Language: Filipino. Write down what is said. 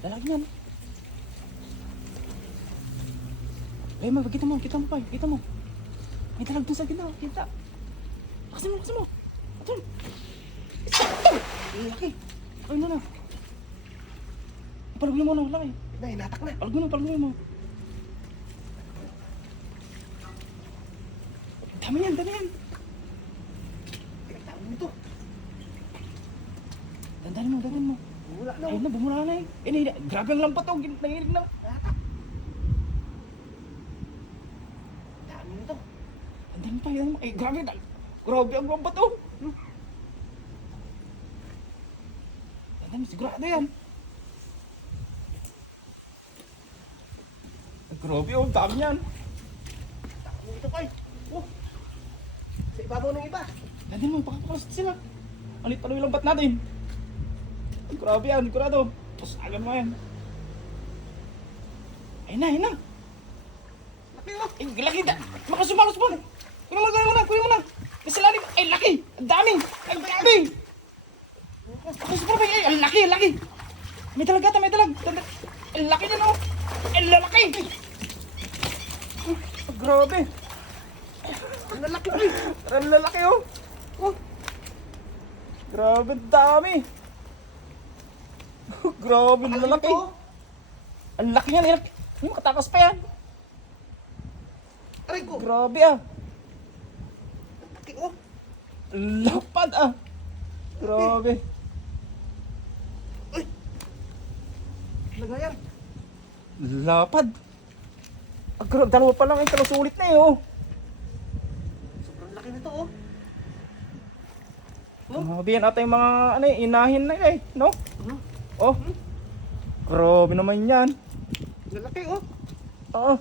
Lalaki yan. Eh, kita mo pa, kita mo. May dalag dun sa gitna, kita. Lakasin mo. Atol. Laki. Ay, na. Palagulin mo na, laki. Na, hinatak na. Palagulin mo. Dami yan. Tawag mo to. Dandanin mo. Wala na. Ayun na, bumula na eh. Grabe ang lampat oh, nanginig na. Dami nito. Dandanin mo. Eh, grabe ang lampat oh. Dandanin, sigurado yan. Grabe oh, dami yan. Tawag mo ito, Koy. Oh. Sa ibabaw ng iba. Dandanin mo, pakapakalasot sila. Alit pa yung lampat natin. Grabe yan, sigurado. Tapos alam mo yan. Ayun na. Laki mo. Eh, laki na. Makasumalos mo. Kunin mo na. Kasi lalim. Ay, laki. Ang dami. Ay, grabe. Makasumalos mo. Ay, ang laki. May dalag. Ang laki na no. Ang lalaki. Grabe. Ang lalaki mo. Ang lalaki oh. Oh. Grabe, ang dami. Grabe, ang lalaki. Ang laki yan. Katakas pa yan. Aray ko. Grabe ah. Laki ko. Lapad ah. Grabe. Uy. Talaga yan. Lapad. Grabe, dalawa pa lang. Ay, sulit na eh oh. Sobrang laki nito, oh. Grabe yan ata yung mga inahin na eh. No? Hmm? Oh. Grabe naman yan. Lalaki, oh. Oo.